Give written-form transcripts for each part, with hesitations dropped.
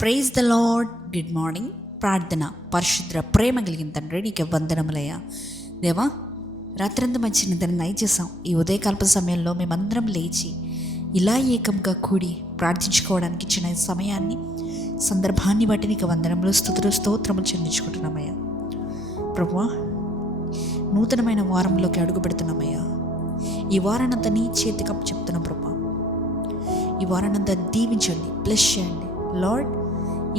Praise the lord. Good morning. ప్రార్థన. పరిశుద్ర ప్రేమ కలిగిన తండ్రి, నీకు వందనములయ్యా. దేవా, రాత్రంతా మంచి నిద్ర దయచేసాం. ఈ ఉదయకాల్ప సమయంలో మేమందరం లేచి ఇలా ఏకంగా కూడి ప్రార్థించుకోవడానికి ఇచ్చిన సమయాన్ని, సందర్భాన్ని బట్టి నీకు వందనములు, స్తుతులు, స్తోత్రములు చెల్లించుకుంటున్నామయ్యా. ప్రభువా, నూతనమైన వారంలోకి అడుగు పెడుతున్నామయ్యా. ఈ వారానంతా నీ చేతికి అప్పు చెప్తున్నాం ప్రభా. ఈ వారానంతా దీవించండి, బ్లెస్ చేయండి లార్డ్.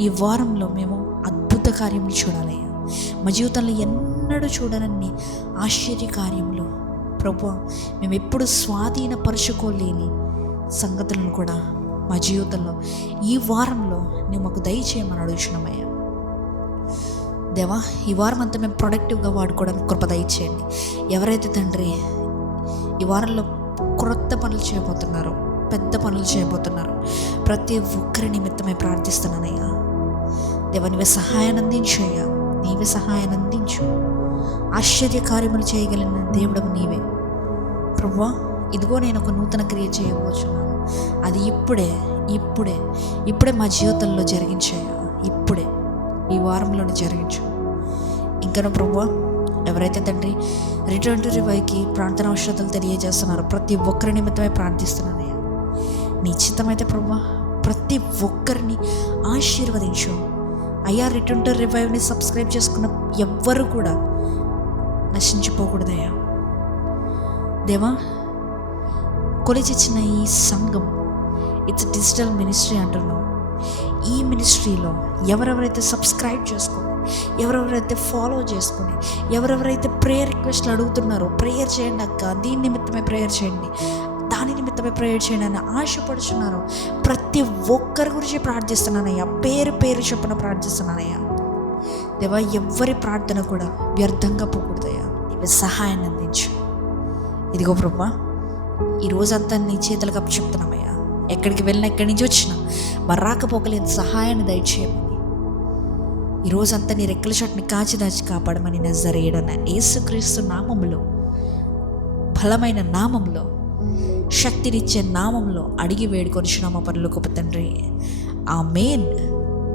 ఈ వారంలో మేము అద్భుత కార్యములు చూడాలయ్యా. మా జీవితంలో ఎన్నడూ చూడనన్ని ఆశ్చర్య కార్యములు ప్రభువా, మేము ఎప్పుడు స్వాధీనపరచుకోలేని సంగతులను కూడా మా జీవితంలో ఈ వారంలో నువ్వు మాకు దయచేయమని అడుగుచున్నామయ్యా. దేవా, ఈ వారం అంతా మేము ప్రొడక్టివ్గా వాడుకోవడానికి కృప దయచేయండి. ఎవరైతే తండ్రి ఈ వారంలో క్రొత్త పనులు చేయబోతున్నారో, పెద్ద పనులు చేయబోతున్నారు, ప్రతి ఒక్కరి నిమిత్తమే ప్రార్థిస్తున్నానయ్యా. దేవా, నీవే సహాయాన్ని అందించయ్యా. నీవే సహాయాన్ని అందించు. ఆశ్చర్య కార్యములు చేయగలిగిన దేవుడవు నీవే ప్రభువా. ఇదిగో నేను ఒక నూతన క్రియ చేయబోచున్నాను. అది ఇప్పుడే మా జీవితంలో జరిగించయ్యా. ఇప్పుడే ఈ వారంలోనే జరిగించు. ఇంకా ప్రభువా, ఎవరైతే తండ్రి రిటర్న్ టు రివైవ్కి ప్రార్థన అవసరతలు తెలియజేస్తున్నారో ప్రతి ఒక్కరి నిమిత్తమే ప్రార్థిస్తున్నానయ్యా. నీ చిత్తమైతే ప్రభువా ప్రతి ఒక్కరిని ఆశీర్వదించు అయ్యా. రిటర్న్ టు రివైవ్ని సబ్స్క్రైబ్ చేసుకున్న ఎవ్వరు కూడా నశించిపోకూడదయ్యా. దేవా, కొలిచిచ్చిన ఈ సంఘం ఇట్స్ డిజిటల్ మినిస్ట్రీ అంటున్నాం. ఈ మినిస్ట్రీలో ఎవరెవరైతే సబ్స్క్రైబ్ చేసుకొని, ఎవరెవరైతే ఫాలో చేసుకొని, ఎవరెవరైతే ప్రేయర్ రిక్వెస్ట్లు అడుగుతున్నారో, ప్రేయర్ చేయండి అక్క, దీని నిమిత్తమే ప్రేయర్ చేయండి, దాని నిమిత్తమే ప్రేయర్ చేయండి అని ఆశపడుచున్నారో ప్రతి ఒక్కరి గురించి ప్రార్థిస్తున్నానయ్యా. పేరు పేరు చొప్పున ప్రార్థిస్తున్నానయ్యా. దేవా, ఎవరి ప్రార్థన కూడా వ్యర్థంగా పోకూడదయ్యా. ఇవి సహాయాన్ని అందించు. ఇదిగో ప్రభా, ఈ రోజంతా నీ చేతులకు అప్పు చెప్తున్నామయ్యా. ఎక్కడికి వెళ్ళినా, ఎక్కడి నుంచి వచ్చినా మా రాకపోకలేని సహాయాన్ని దయచేయమని, ఈ రోజంతా నీ రెక్కల చాటుని కాచి కాపాడమని నజరేయుడైన యేసుక్రీస్తు నామములో, బలమైన నామంలో, శక్తినిచ్చే నామంలో అడిగి వేడుకొనిచున్నాము పరలోకపు తండ్రి. ఆమేన్.